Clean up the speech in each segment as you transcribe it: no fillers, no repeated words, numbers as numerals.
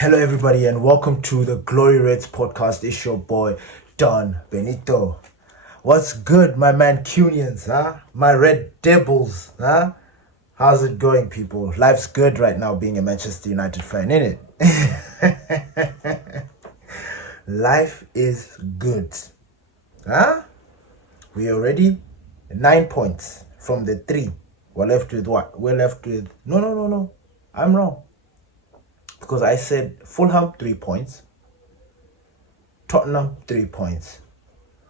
Hello, everybody, and welcome to the Glory Reds podcast. It's your boy, Don Benito. What's good, my Mancunians, huh? My Red Devils, huh? How's it going, people? Life's good right now being a Manchester United fan, innit? Life is good, huh? We already 9 points from the 3. We're left with what? We're left with... No. I'm wrong. Because I said Fulham 3 points, Tottenham 3 points.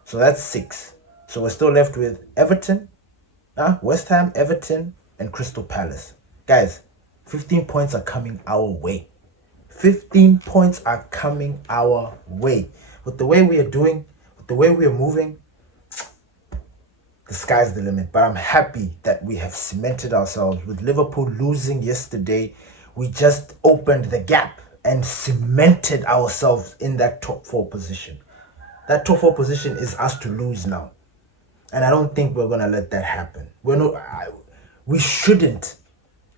So that's 6. So we're still left with Everton, West Ham, Everton, and Crystal Palace. Guys, 15 points are coming our way. 15 points are coming our way. With the way we are doing, with the way we are moving, the sky's the limit. But I'm happy that we have cemented ourselves. With Liverpool losing yesterday, we just opened the gap and cemented ourselves in that top 4 position. That top 4 position is us to lose now. And I don't think we're going to let that happen. We shouldn't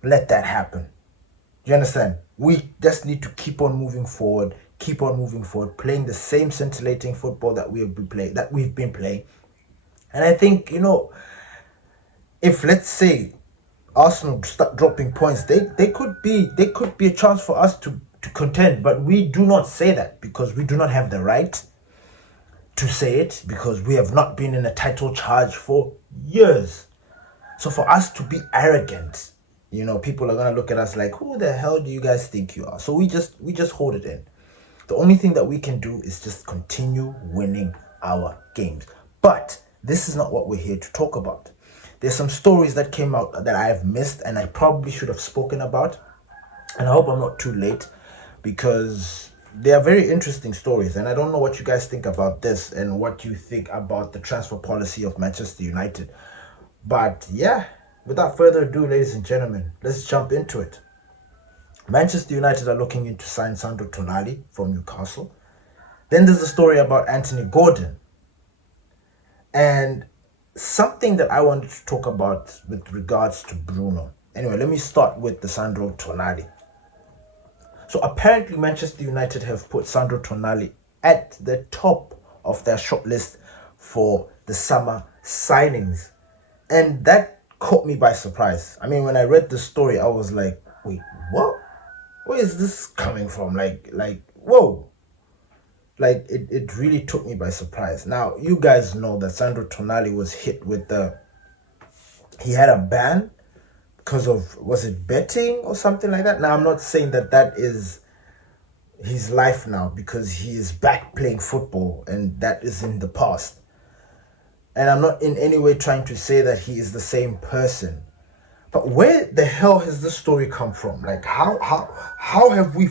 let that happen. Do you understand? We just need to keep on moving forward, playing the same scintillating football that we've been playing. And I think, if let's say Arsenal start dropping points, they could be a chance for us to contend, but we do not say that because we do not have the right to say it, because we have not been in a title charge for years. So for us to be arrogant, people are gonna look at us like, who the hell do you guys think you are? So we just hold it in. The only thing that we can do is just continue winning our games. But this is not what we're here to talk about. There's some stories that came out that I've missed and I probably should have spoken about. And I hope I'm not too late, because they are very interesting stories. And I don't know what you guys think about this and what you think about the transfer policy of Manchester United. But yeah, without further ado, ladies and gentlemen, let's jump into it. Manchester United are looking into sign Sandro Tonali from Newcastle. Then there's a story about Antony Gordon. And something that I wanted to talk about with regards to Bruno. Anyway, let me start with the Sandro Tonali. So apparently Manchester United have put Sandro Tonali at the top of their shortlist for the summer signings. And that caught me by surprise. I mean, when I read the story, I was like, wait, what? Where is this coming from? Like, whoa. Like, it really took me by surprise. Now, you guys know that Sandro Tonali was hit with he had a ban because of, was it betting or something like that? Now, I'm not saying that is his life now, because he is back playing football and that is in the past. And I'm not in any way trying to say that he is the same person. But where the hell has this story come from? Like, how have we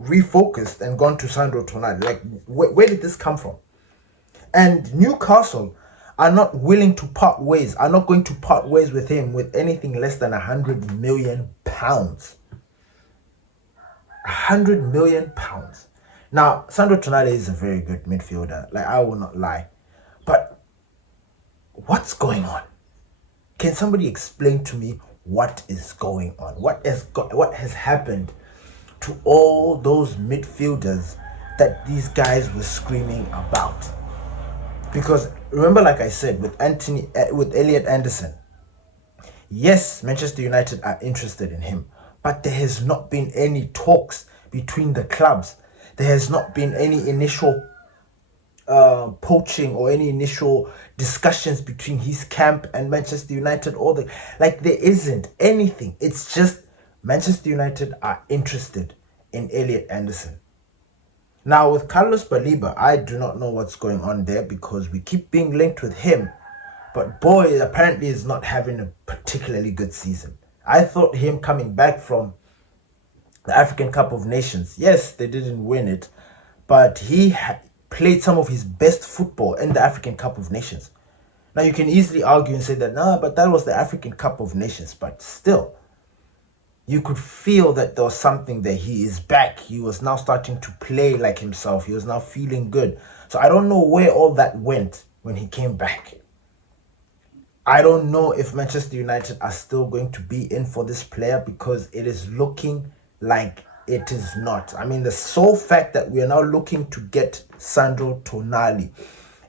refocused and gone to Sandro Tonali? Like, where did this come from? And Newcastle are not willing to part ways, are not going to part ways with him with anything less than £100 million. £100 million. Now, Sandro Tonali is a very good midfielder. Like, I will not lie. But what's going on? Can somebody explain to me what is going on? What has happened to all those midfielders that these guys were screaming about? Because remember, like I said, with Elliot Anderson, yes, Manchester United are interested in him, but there has not been any talks between the clubs. There has not been any initial poaching or any initial discussions between his camp and Manchester United, there isn't anything. It's just Manchester United are interested in Elliot Anderson. Now, with Carlos Baleba, I do not know what's going on there, because we keep being linked with him, but boy, apparently is not having a particularly good season. I thought him coming back from the African Cup of Nations, yes, they didn't win it, but he played some of his best football in the African Cup of Nations. Now, you can easily argue and say that, no, but that was the African Cup of Nations, but still, you could feel that there was something there. He is back. He was now starting to play like himself. He was now feeling good. So I don't know where all that went when he came back. I don't know if Manchester United are still going to be in for this player, because it is looking like it is not. I mean, the sole fact that we are now looking to get Sandro Tonali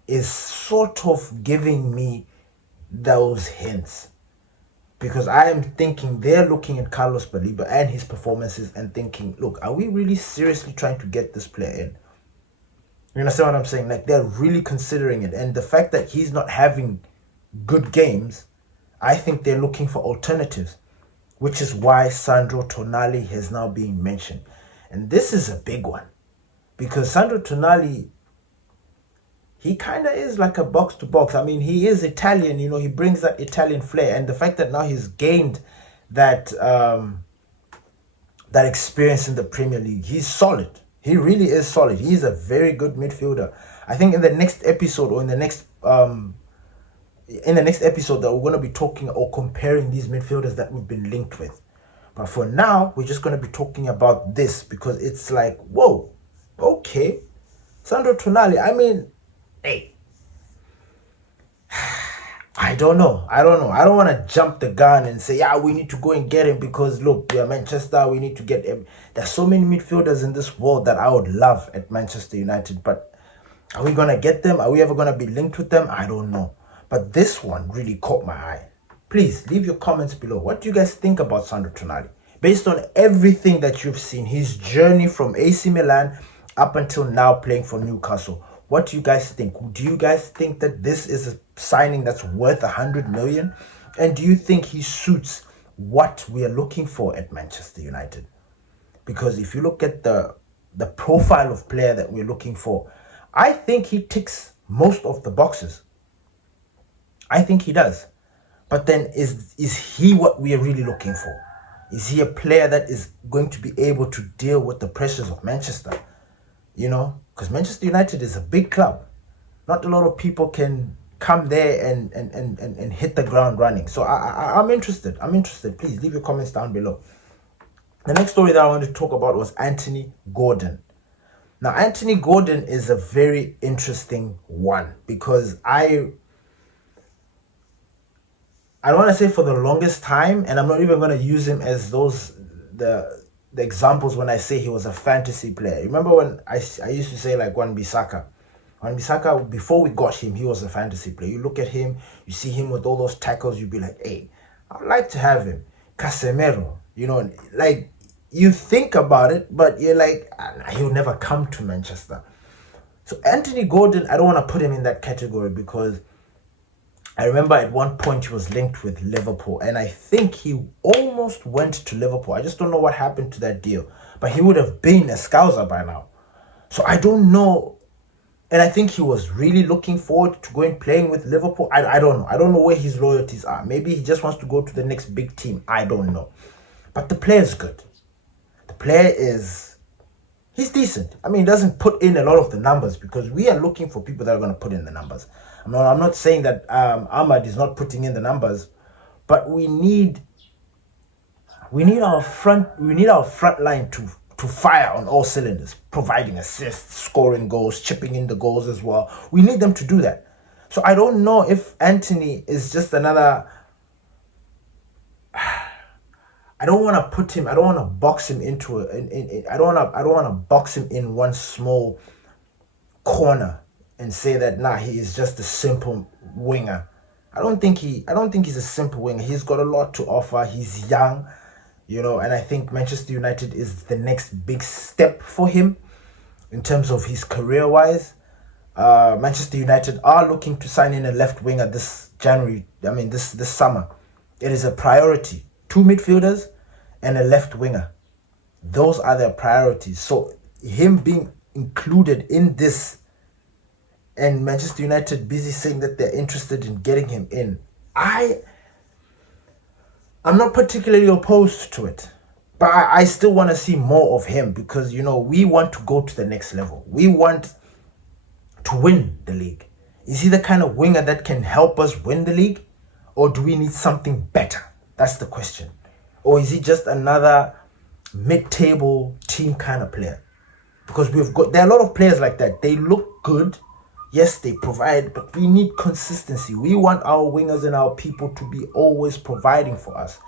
is sort of giving me those hints. Because I am thinking they're looking at Carlos Baliba and his performances and thinking, look, are we really seriously trying to get this player in? You understand what I'm saying? Like, they're really considering it. And the fact that he's not having good games, I think they're looking for alternatives, which is why Sandro Tonali has now been mentioned. And this is a big one, because Sandro Tonali, he kind of is like a box-to-box. I mean, he is Italian, you know, he brings that Italian flair. And the fact that now he's gained that that experience in the Premier League, he's solid. He really is solid. He's a very good midfielder. I think in the next episode, or in the next episode, that we're going to be talking or comparing these midfielders that we've been linked with. But for now, we're just going to be talking about this, because it's like, whoa, okay, Sandro Tonali. I mean, hey, I don't know. I don't want to jump the gun and say, yeah, we need to go and get him because, look, we are Manchester. We need to get him. There's so many midfielders in this world that I would love at Manchester United. But are we going to get them? Are we ever going to be linked with them? I don't know. But this one really caught my eye. Please leave your comments below. What do you guys think about Sandro Tonali? Based on everything that you've seen, his journey from AC Milan up until now playing for Newcastle. What do you guys think? Do you guys think that this is a signing that's worth 100 million? And do you think he suits what we are looking for at Manchester United? Because if you look at the profile of player that we're looking for, I think he ticks most of the boxes. I think he does. But then is he what we are really looking for? Is he a player that is going to be able to deal with the pressures of Manchester? You know, because Manchester United is a big club. Not a lot of people can come there and hit the ground running. So I'm interested. Please leave your comments down below. The next story that I wanted to talk about was Antony Gordon. Now, Antony Gordon is a very interesting one, because I don't want to say for the longest time, and I'm not even going to use him as the examples when I say he was a fantasy player. Remember when I used to say, like, Wan-Bissaka, before we got him, he was a fantasy player. You look at him, you see him with all those tackles, you'd be like, hey, I'd like to have him. Casemiro, you know, like, you think about it, but you're like, he'll never come to Manchester. So Antony Gordon, I don't want to put him in that category, because I remember at one point he was linked with Liverpool, and I think he almost went to Liverpool. I just don't know what happened to that deal, but he would have been a Scouser by now. So I don't know. And I think he was really looking forward to going playing with Liverpool. I don't know. I don't know where his loyalties are. Maybe he just wants to go to the next big team. I don't know. But the player is good. The player he's decent. I mean, he doesn't put in a lot of the numbers, because we are looking for people that are going to put in the numbers. I'm not saying that Ahmad is not putting in the numbers, but we need our front line to fire on all cylinders, providing assists, scoring goals, chipping in the goals as well. We need them to do that. So I don't know if Antony is just another. I don't want to box him into I don't want to box him in one small corner and say that he is just a simple winger. I don't think he's a simple winger. He's got a lot to offer. He's young, you know, and I think Manchester United is the next big step for him in terms of his career-wise. Manchester United are looking to sign in a left winger this summer. It is a priority. 2 midfielders and a left winger. Those are their priorities. So him being included in this, and Manchester United busy saying that they're interested in getting him in, I'm not particularly opposed to it. But I still want to see more of him, because, you know, we want to go to the next level. We want to win the league. Is he the kind of winger that can help us win the league? Or do we need something better? That's the question. Or is he just another mid-table team kind of player? Because there are a lot of players like that. They look good. Yes, they provide, but we need consistency. We want our wingers and our people to be always providing for us.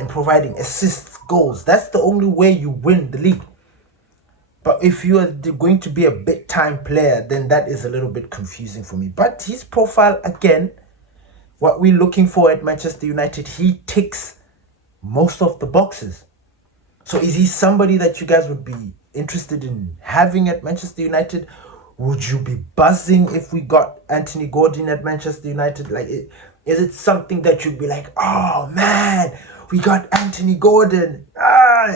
and providing assists, goals. That's the only way you win the league. But if you are going to be a big-time player, then that is a little bit confusing for me. But his profile, again, what we're looking for at Manchester United, he ticks most of the boxes. So is he somebody that you guys would be interested in having at Manchester United? Would you be buzzing if we got Antony Gordon at Manchester United? Like, is it something that you'd be like, oh man, we got Antony Gordon?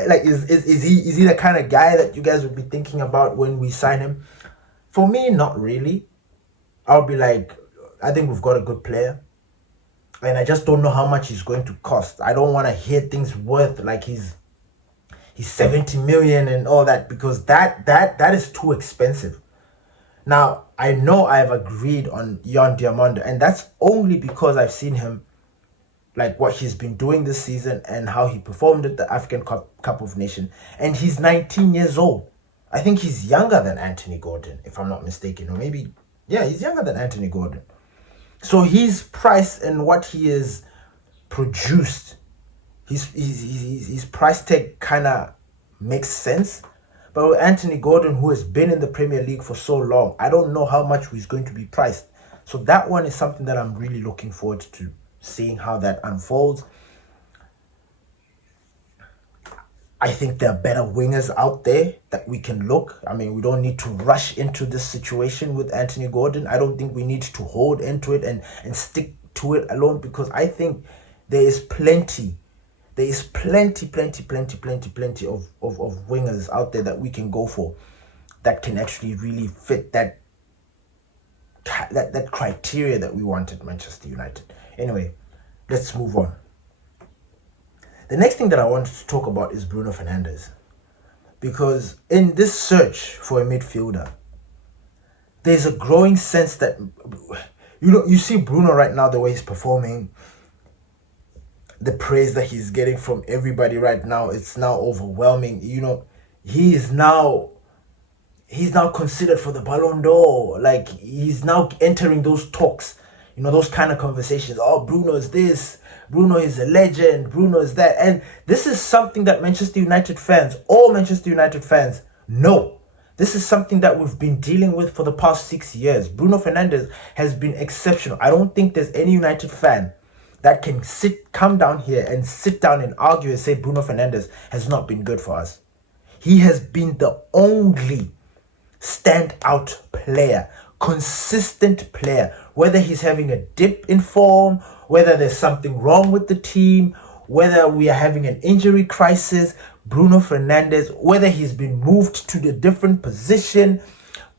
Like, is he the kind of guy that you guys would be thinking about when we sign him? For me, not really. I'll be like, I think we've got a good player, and I just don't know how much he's going to cost. I don't want to hear things worth like he's 70 million and all that, because that is too expensive. Now, I know I've agreed on Diamonde, and that's only because I've seen him, like what he's been doing this season and how he performed at the African Cup of Nations. And he's 19 years old. I think he's younger than Antony Gordon, if I'm not mistaken. Or maybe, yeah, he's younger than Antony Gordon. So his price and what he has produced, his price tag kind of makes sense. But with Antony Gordon, who has been in the Premier League for so long, I don't know how much he's going to be priced. So that one is something that I'm really looking forward to seeing how that unfolds. I think there are better wingers out there that we can look. I mean, we don't need to rush into this situation with Antony Gordon. I don't think we need to hold into it and stick to it alone, because I think there is plenty of wingers out there that we can go for that can actually really fit that criteria that we want at Manchester United. Anyway, let's move on. The next thing that I wanted to talk about is Bruno Fernandes, because in this search for a midfielder, there's a growing sense that you see Bruno right now, the way he's performing, the praise that he's getting from everybody right now, it's now overwhelming. He's now considered for the Ballon d'Or. Like, he's now entering those talks, those kind of conversations. Oh, Bruno is this, Bruno is a legend, Bruno is that. And this is something that all Manchester United fans know. This is something that we've been dealing with for the past 6 years. Bruno Fernandes has been exceptional. I don't think there's any United fan that can come down here and sit down and argue and say Bruno Fernandes has not been good for us. He has been the only standout player, consistent player, whether he's having a dip in form, whether there's something wrong with the team, whether we are having an injury crisis. Bruno Fernandes, whether he's been moved to a different position,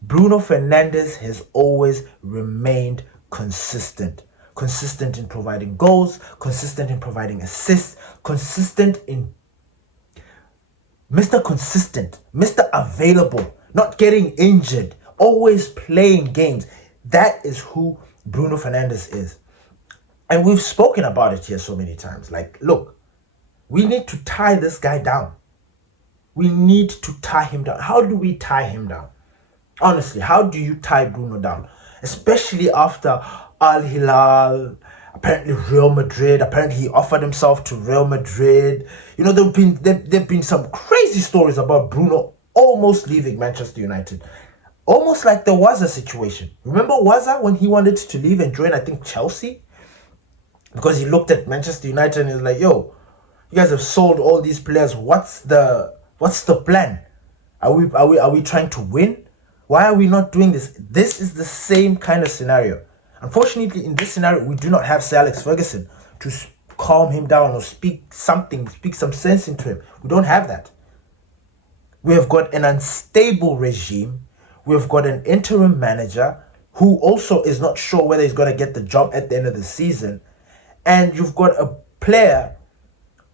Bruno Fernandes has always remained consistent. Consistent in providing goals, consistent in providing assists, consistent in Mr. Consistent, Mr. Available, not getting injured, always playing games. That is who Bruno Fernandes is. And we've spoken about it here so many times. Like, look, we need to tie this guy down. We need to tie him down. How do we tie him down? Honestly, how do you tie Bruno down? Especially after Al Hilal, apparently Real Madrid, apparently he offered himself to Real Madrid. There've been some crazy stories about Bruno almost leaving Manchester United. Almost like there was a situation. Remember Waza when he wanted to leave and join, I think, Chelsea? Because he looked at Manchester United and he was like, yo, you guys have sold all these players. What's the plan? Are we trying to win? Why are we not doing this? This is the same kind of scenario. Unfortunately, in this scenario, we do not have Sir Alex Ferguson to calm him down or speak some sense into him. We don't have that. We have got an unstable regime. We have got an interim manager who also is not sure whether he's going to get the job at the end of the season. And you've got a player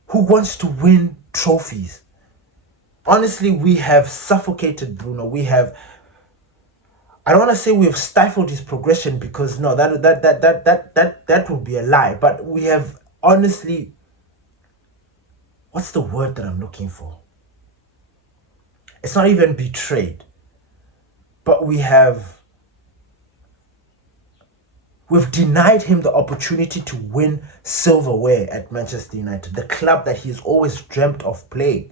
who wants to win trophies. Honestly, we have suffocated Bruno. I don't want to say we have stifled his progression, because no, that would be a lie. But we have honestly, what's the word that I'm looking for? It's not even betrayed, but we have We've denied him the opportunity to win silverware at Manchester United, the club that he's always dreamt of playing.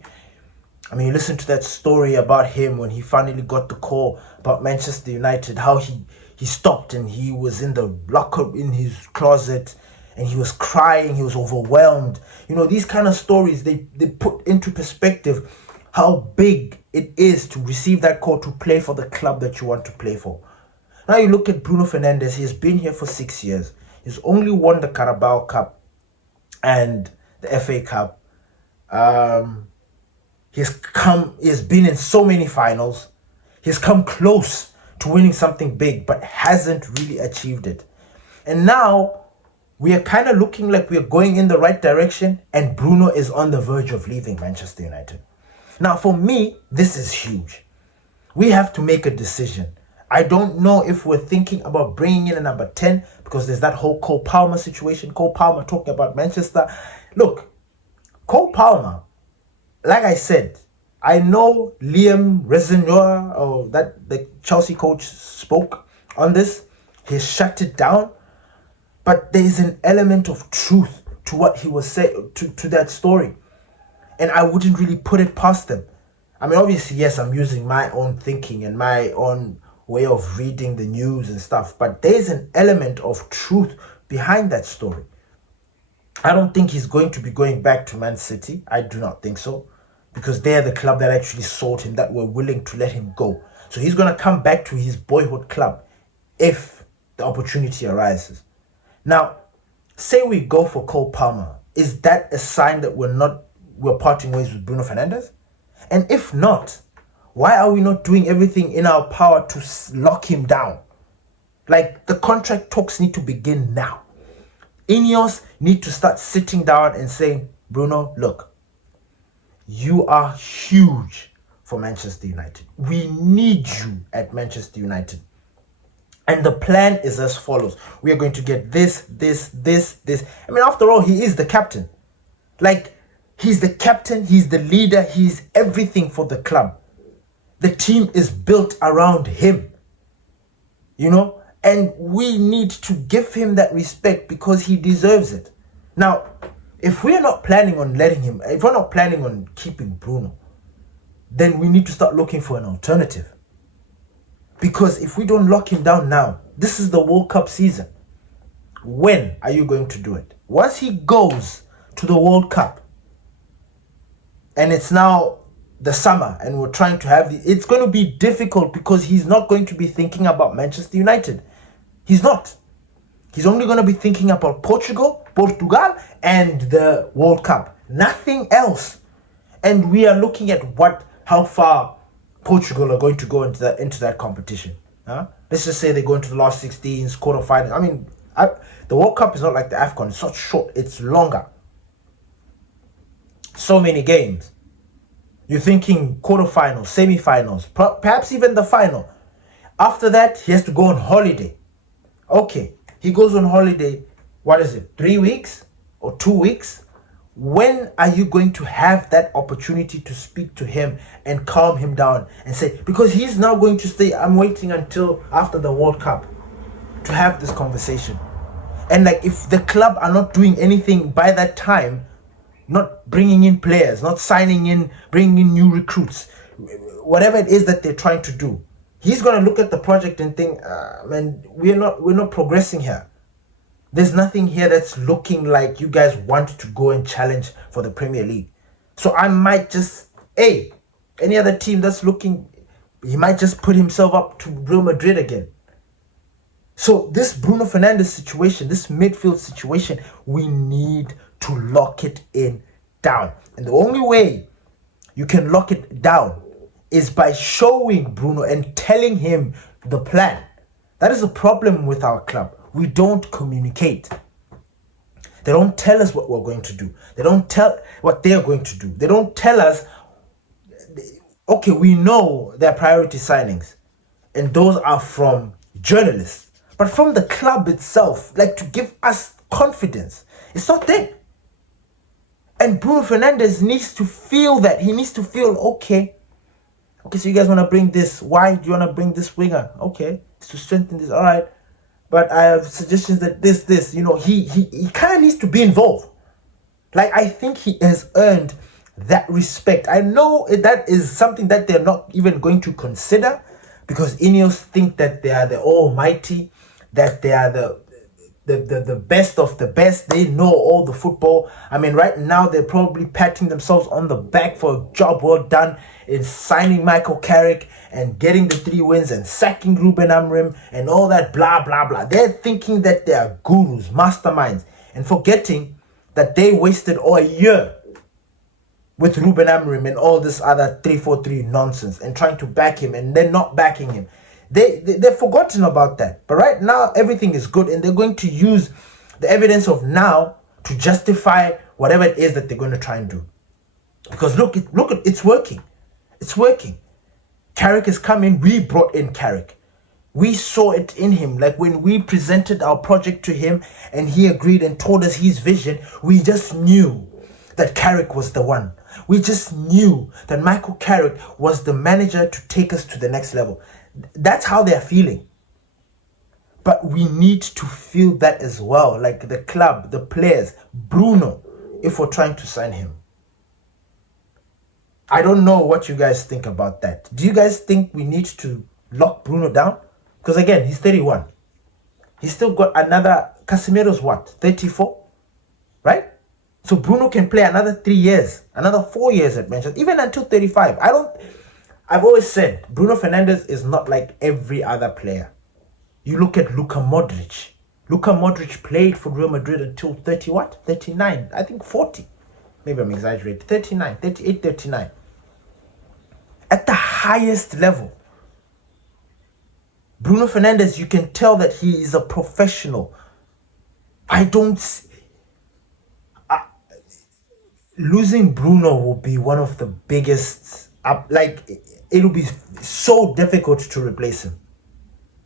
I mean, you listen to that story about him when he finally got the call about Manchester United, how he stopped and he was in the locker, in his closet, and he was crying, he was overwhelmed. You know, these kind of stories, they put into perspective how big it is to receive that call to play for the club that you want to play for. Now you look at Bruno Fernandes, he's been here for 6 years. He's only won the Carabao Cup and the FA Cup. He's been in so many finals. He's come close to winning something big, but hasn't really achieved it. And now we are kind of looking like we're going in the right direction, and Bruno is on the verge of leaving Manchester United. Now, for me, this is huge. We have to make a decision. I don't know if we're thinking about bringing in a number 10 because there's that whole Cole Palmer situation. Cole Palmer talking about Manchester. Look, Cole Palmer, like I said, I know Liam Rezenoir, or that the Chelsea coach, spoke on this. He shut it down. But there is an element of truth to what he was saying, to that story. And I wouldn't really put it past them. I mean, obviously, yes, I'm using my own thinking and my own way of reading the news and stuff, but there's an element of truth behind that story. I don't think he's going to be going back to Man City. I do not think so, because they're the club that actually sold him, that were willing to let him go. So he's going to come back to his boyhood club if the opportunity arises. Now, say we go for Cole Palmer. Is that a sign that we're parting ways with Bruno Fernandes? And if not, why are we not doing everything in our power to lock him down? Like, the contract talks need to begin now. Ineos need to start sitting down and saying, Bruno, look, you are huge for Manchester United. We need you at Manchester United. And the plan is as follows. We are going to get this. I mean, after all, he is the captain. Like, he's the captain, he's the leader, he's everything for the club. The team is built around him, you know, and we need to give him that respect because he deserves it. Now, if we're not planning on if we're not planning on keeping Bruno, then we need to start looking for an alternative. Because if we don't lock him down now, this is the World Cup season. When are you going to do it? Once he goes to the World Cup, and it's now the summer and we're trying to have it's going to be difficult because he's not going to be thinking about Manchester United. He's not. He's only going to be thinking about Portugal, and the World Cup. Nothing else. And we are looking at how far Portugal are going to go into that competition. Let's just say they go into the last 16s, quarterfinals. I mean, the World Cup is not like the AFCON. It's not short. It's longer. So many games. You're thinking quarterfinals, semi-finals, perhaps even the final. After that, he has to go on holiday. Okay, he goes on holiday, 3 weeks or 2 weeks? When are you going to have that opportunity to speak to him and calm him down and say, because he's now going to stay, I'm waiting until after the World Cup to have this conversation. And like, if the club are not doing anything by that time, not bringing in players, not signing in, bringing in new recruits, whatever it is that they're trying to do, he's going to look at the project and think, man, we're not progressing here. There's nothing here that's looking like you guys want to go and challenge for the Premier League. So I might just, any other team that's looking, he might just put himself up to Real Madrid again. So this Bruno Fernandes situation, this midfield situation, we need to lock it down. And the only way you can lock it down is by showing Bruno and telling him the plan. That is a problem with our club. We don't communicate. They don't tell us what we're going to do. They don't tell what they're going to do. They don't tell us, okay, we know their priority signings, and those are from journalists. But from the club itself, like, to give us confidence, it's not there. And Bruno Fernandes needs to feel that. He needs to feel, okay, so you guys want to bring this. Why do you want to bring this winger? Okay, it's to strengthen this. All right. but I have suggestions that this, he kind of needs to be involved. Like, I think he has earned that respect. I know that is something that they're not even going to consider, because Ineos think that they are the almighty, that they are the best of the best. They know all the football. I mean, right now they're probably patting themselves on the back for a job well done in signing Michael Carrick and getting the 3 wins and sacking Ruben Amorim and all that blah blah blah. They're thinking that they are gurus, masterminds, and forgetting that they wasted all a year with Ruben Amorim and all this other 3-4-3 nonsense and trying to back him and then not backing him. They've forgotten about that. But right now, everything is good, and they're going to use the evidence of now to justify whatever it is that they're going to try and do. Because look, it's working. It's working. Carrick is coming. We brought in Carrick. We saw it in him. Like, when we presented our project to him and he agreed and told us his vision, we just knew that Carrick was the one. We just knew that Michael Carrick was the manager to take us to the next level. That's how they're feeling. But we need to feel that as well. Like the club, the players, Bruno, if we're trying to sign him. I don't know what you guys think about that. Do you guys think we need to lock Bruno down? Because again, he's 31. He's still got another... Casemiro's what? 34? Right? So Bruno can play another 3 years. Another 4 years at Manchester. Even until 35. I've always said Bruno Fernandes is not like every other player. You look at Luka Modric. Luka Modric played for Real Madrid until 30 what? 39. I think 40. Maybe I'm exaggerating. 39, 38, 39. At the highest level. Bruno Fernandes, you can tell that he is a professional. Losing Bruno will be one of the biggest... it'll be so difficult to replace him.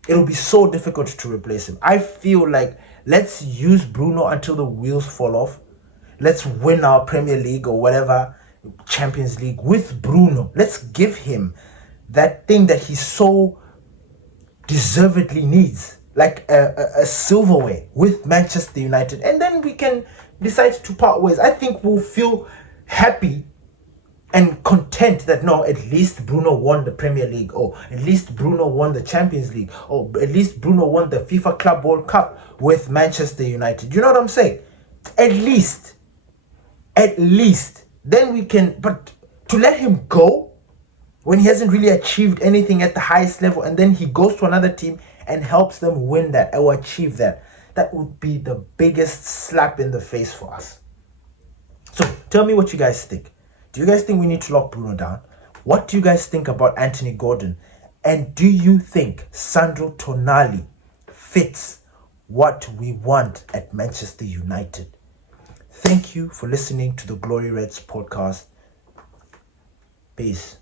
It'll be so difficult to replace him. I feel like let's use Bruno until the wheels fall off. Let's win our Premier League or whatever, Champions League with Bruno. Let's give him that thing that he so deservedly needs, like a silverware with Manchester United. And then we can decide to part ways. I think we'll feel happy and content that no, at least Bruno won the Premier League, or at least Bruno won the Champions League, or at least Bruno won the FIFA Club World Cup with Manchester United. You know what I'm saying? At least. Then we can, but to let him go when he hasn't really achieved anything at the highest level, and then he goes to another team and helps them win that or achieve that, that would be the biggest slap in the face for us. So tell me what you guys think. Do you guys think we need to lock Bruno down? What do you guys think about Antony Gordon? And do you think Sandro Tonali fits what we want at Manchester United? Thank you for listening to the Glory Reds podcast. Peace.